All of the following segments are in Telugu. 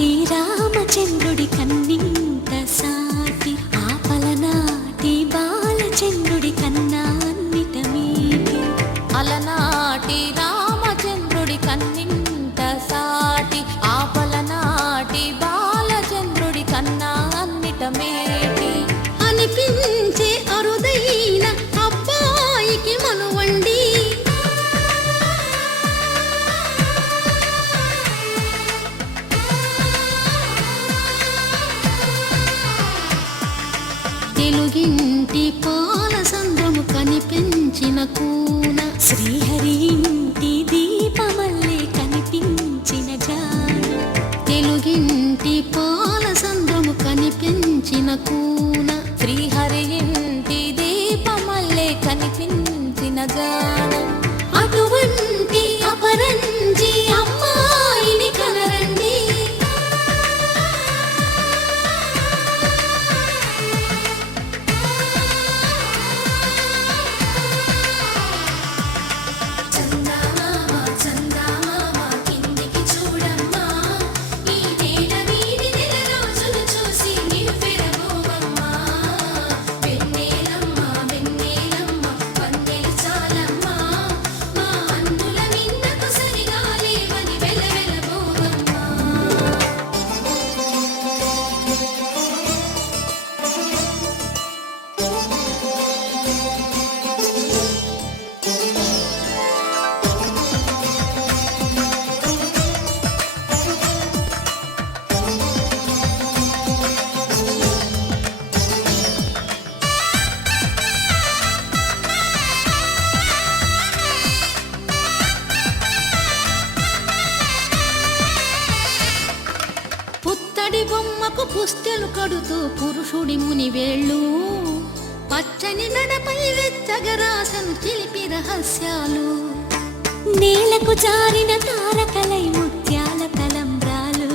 అలనాటి రామచంద్రుడి కన్నింత సాటి ఆపలనాటి బాలచంద్రుడి కన్నా అన్నిట మీటి అలనాటి రామచంద్రుడి కన్నింత సాటి ఆపలనాటి బాలచంద్రుడి కన్నా అన్నిట మేటి అనిపించే అరుదైన అబ్బాయికి మనువండి తెలుగింటి పాలసంద్రము కనిపించిన కూన శ్రీహరి ఇంటి దీపమల్లే కనిపించిన జాన తెలుగింటి పాలసంద్రము కనిపించిన కూన శ్రీహరి ఇంటి దీపమల్లే కనిపించిన జాన అటువంటి అపరంజి అమ్మాయిని కనరండి పుత్తడి బొమ్మకు పుస్తెలు కడుతూ పురుషుడి మునివేళ్ళు పచ్చని నడపై వెచ్చగరాసను చిలిపి రహస్యాలు నేలకు జారిన తారకలై ముత్యాల తలంబ్రాలు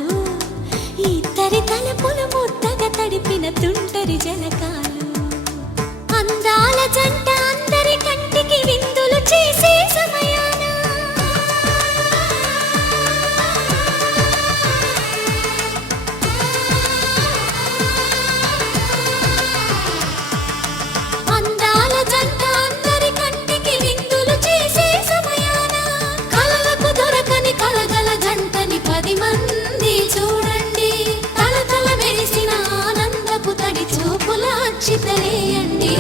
ఇద్దరి తలపులు ముద్దగా తడిపిన తుంటరి జలకాలు అందాల జంట అందరి కంటికి విందులు చేసే సమయాన అందాల జంట అందరి కంటికి విందులు చేసే సమయాన కలలకు దొరకని కలగల జంటని 10 మంది చూడండి తల తల మెరిసిన ఆనందపు తడి చూపుల అచ్చితలేయండి